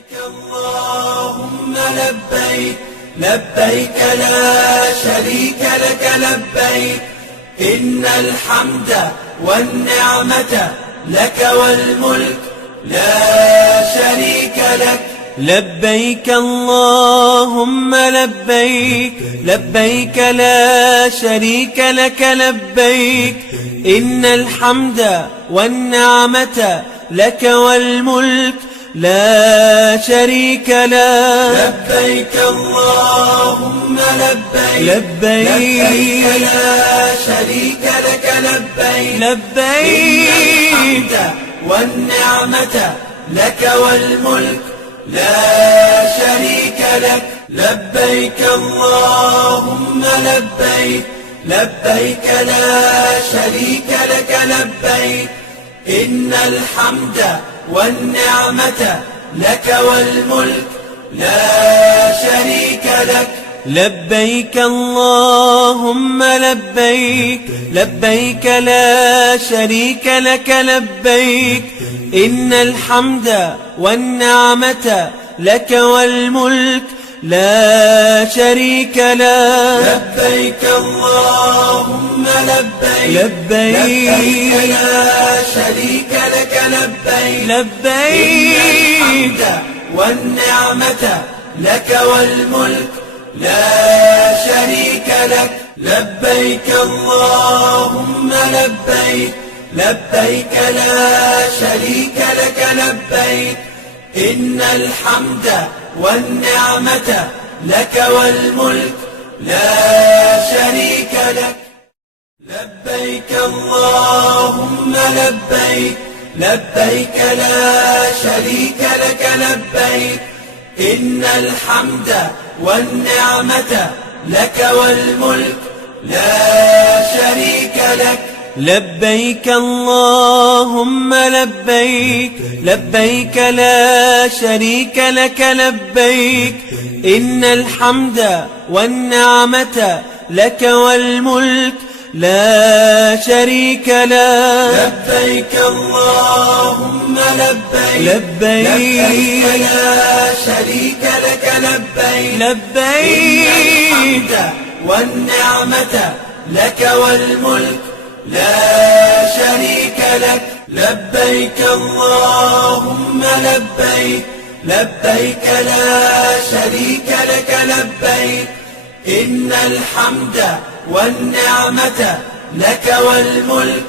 لبيك اللهم لبيك لبيك لا شريك لك لبيك إن الحمد والنعمة لك والملك لا شريك لك. لبيك اللهم لبيك لبيك لا شريك لك لبيك إن الحمد والنعمة لك والملك لا شريك لك. لبيك اللهم لبيك لبيك لا شريك لك لبيك لبيك إن الحمد والنعمة لك والملك لا شريك لك. لبيك اللهم لبيك لبيك لا شريك لك لبيك إن الحمد والنعمة لك والملك لا شريك لك. لبيك اللهم لبيك لبيك لا شريك لك لبيك إن الحمد والنعمة لك والملك لا شريك لك. لبيك اللهم لبيك لبيك لا شريك لك لبيك لبيك إن الحمد والنعمة لك والملك لا شريك لك. لبيك اللهم لبيك لبيك لا شريك لك لبيك إن الحمد والنعمة لك والملك لا شريك لك. لبيك اللهم لبيك لبيك لا شريك لك لبيك إن الحمد والنعمة لك والملك لا شريك لك. لبيك اللهم لبيك لبيك لا شريك لك لبيك إن الحمد والنعمة لك والملك لا شريك لك. لبيك اللهم لبيك لبيك لا شريك لك لبيك لبيك الحمد والنعمة لك والملك لا شريك لك. لبيك اللهم لبيك لبيك لا شريك لك لبيك إن الحمد والنعمة لك والملك